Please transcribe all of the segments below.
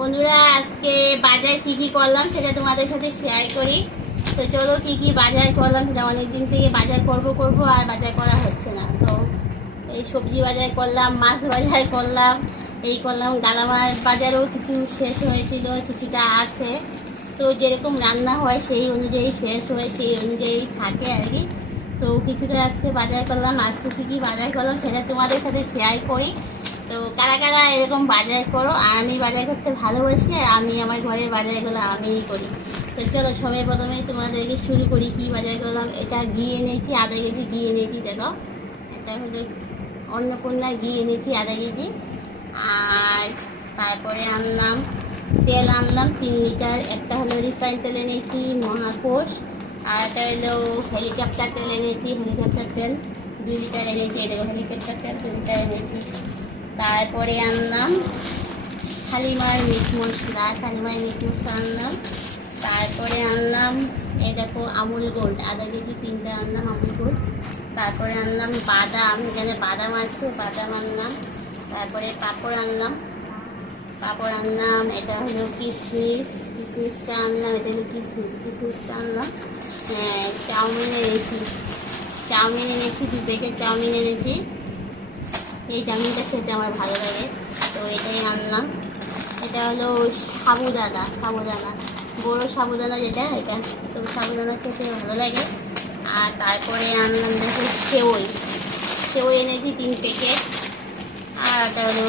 বন্ধুরা, আজকে বাজার কি কি করলাম সেটা তোমাদের সাথে শেয়ার করি। তো চলো, কি কি বাজার করলাম সেটা অনেকদিন থেকে বাজার করব আর বাজার করা হচ্ছে না। তো এই সবজি বাজার করলাম, মাছ বাজার করলাম, এই করলাম। গালামাল বাজারও কিছু শেষ হয়েছিল, কিছুটা আছে। তো যেরকম রান্না হয় সেই অনুযায়ী শেষ হয়, সেই অনুযায়ী থাকে আর কি। তো কিছুটা আজকে বাজার করলাম। আজকে কী কী বাজার করলাম সেটা তোমাদের সাথে শেয়ার করি। তো কারা কারা এরকম বাজার করো? আর আমি বাজার করতে ভালোবাসি, আর আমি আমার ঘরের বাজারগুলো আমিই করি। তো চলো, সবাই প্রথমে তোমাদেরকে শুরু করি কী বাজার করলাম। এটা ঘি এনেছি, আধা কেজি ঘি এনেছি। দেখো, এটা হলো অন্নপূর্ণা ঘি এনেছি আধা কেজি। আর তারপরে আনলাম তেল, আনলাম 3 লিটার। একটা হলো রিফাইন তেল এনেছি মহাকোষ, আর একটা হলো হেলিকপ্টার তেল এনেছি। হেলিকপ্টার তেল 2 লিটার এনেছি। এই দেখো, হেলিকপ্টার তেল 2 লিটার এনেছি। তারপরে আনলাম শালিমার মিট মশলা, আনলাম। তারপরে আনলাম এই দেখো আমুল গোল্ড, আধা কেজি 3টা আনলাম আমুল গোল্ড। তারপরে আনলাম বাদাম, এখানে বাদাম আছে, বাদাম আনলাম। তারপরে পাঁপড় আনলাম। এটা হলো কিশমিশটা আনলাম। এটা হলো কিশমিশটা আনলাম। হ্যাঁ, চাউমিন এনেছি 2 প্যাকেট চাউমিন এনেছি। এই চাউমিনটা খেতে আমার ভালো লাগে, তো এটাই আনলাম। এটা হলো সাবুদানা, বড়ো সাবুদানা যেটা, এটা তো সাবুদানা খেতে ভালো লাগে। আর তারপরে আনলাম দেখো সেওই এনেছি 3 প্যাকেট। আর এটা হলো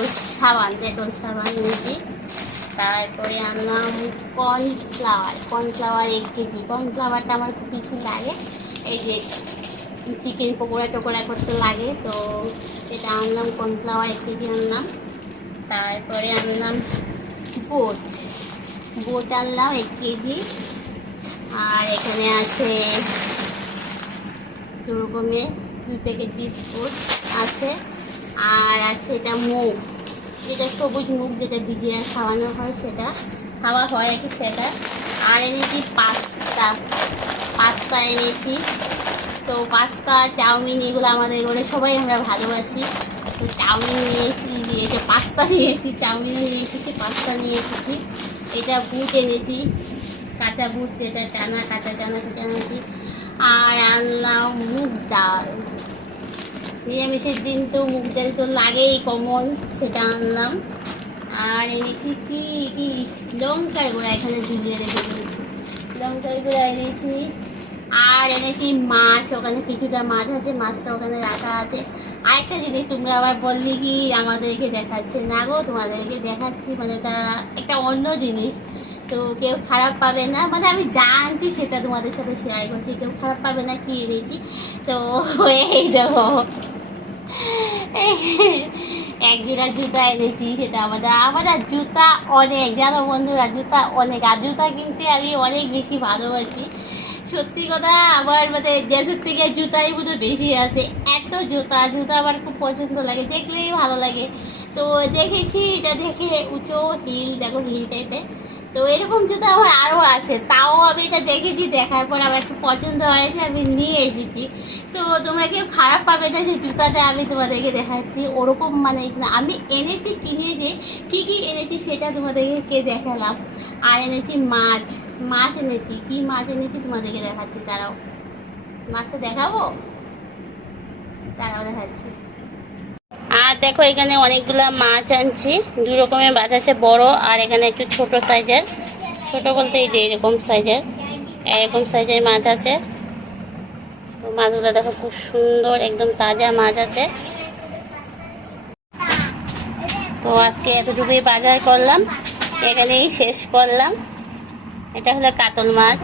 ডেটল সাবান এনেছি। তারপরে আনলাম কর্নফ্লাওয়ার 1 কেজি। কর্নফ্লাওয়ারটা আমার খুব বেশি লাগে, এই যে চিকেন পকোড়া করতে লাগে, তো এটা আনলাম। কর্নফ্লাওয়ার 1 কেজি আনলাম। তারপরে আনলাম বোট আনলাম 1 কেজি। আর এখানে আছে 2 রকমের 2 প্যাকেট বিস্কুট আছে। আর আছে এটা মুগ, যেটা সবুজ মুগ, যেটা ভিজিয়ে খাওয়ানো হয়, সেটা খাওয়া হয় আর কি, সেটা। আর এনেছি পাস্তা এনেছি। তো পাস্তা, চাউমিন এগুলো আমাদের ঘরে সবাই আমরা ভালোবাসি। তো চাউমিন নিয়ে এসেছি, এটা পাস্তা নিয়ে এসেছি, চাউমিনও নিয়ে এসেছি, পাস্তা নিয়ে এসেছি। এটা বুট এনেছি, কাঁচা বুট, যেটা কাঁচা চানা, সেটা এনেছি। আর আনলাম মুগ ডাল, নিরামিষের দিন তো মুগ ডাল তো লাগেই, কমন, সেটা আনলাম। আর এনেছি কি লঙ্কার গুঁড়া, এখানে ঝুলিয়ে রেখে দিয়েছি, লঙ্কার গুঁড়া এনেছি। আর এনেছি মাছ, ওখানে কিছুটা মাছ আছে, মাছটা ওখানে রাখা আছে। আরেকটা জিনিস, তোমরা আবার বললি কি আমাদেরকে দেখাচ্ছে না গো, তোমাদেরকে দেখাচ্ছি, মানে ওটা একটা অন্য জিনিস। তো কেউ খারাপ পাবে না, মানে আমি জানছি সেটা তোমাদের সাথে শেয়ার করছি, কেউ খারাপ পাবে না। কি এনেছি, তো এই দেখো, এক জোড়া জুতা এনেছি। সেটা আমার জুতা অনেক, জানো বন্ধুরা, জুতা অনেক। আর জুতা কিনতে আমি অনেক বেশি ভালোবাসি, সত্যি কথা। আমার মানে দেশের থেকে জুতাই বোধ বেশি আছে। এত জুতা আমার খুব পছন্দ লাগে, দেখলেই ভালো লাগে। তো দেখেছি, এটা দেখে উঁচু হিল, দেখো হিল টাইপের। তো এরকম জুতা আমার আরও আছে, তাও আমি এটা দেখেছি, দেখার পর আমার একটু পছন্দ হয়েছে, আমি নিয়ে এসেছি। তো তোমরা কেউ খারাপ পাবে না যে জুতাটা আমি তোমাদেরকে দেখাচ্ছি, ওরকম মানে না। আমি এনেছি, কিনে যে কী কী এনেছি সেটা তোমাদেরকে দেখালাম। আর এনেছি মাছ এনেছি। কি মাছ এনেছি তোমাদেরকে দেখাচ্ছি, তারাও মাছটা দেখাবো, তারাও দেখাচ্ছি। আর দেখো, এখানে অনেকগুলো মাছ আনছি, 2 রকমের মাছ আছে, বড় আর এখানে একটু ছোট সাইজের। ছোট বলতে এই যে এরকম সাইজের মাছ আছে। তো মাছগুলো দেখো খুব সুন্দর, একদম তাজা মাছ আছে। তো আজকে এতটুকুই বাজার করলাম, এখানেই শেষ করলাম। এটা হলো কাতল মাছ।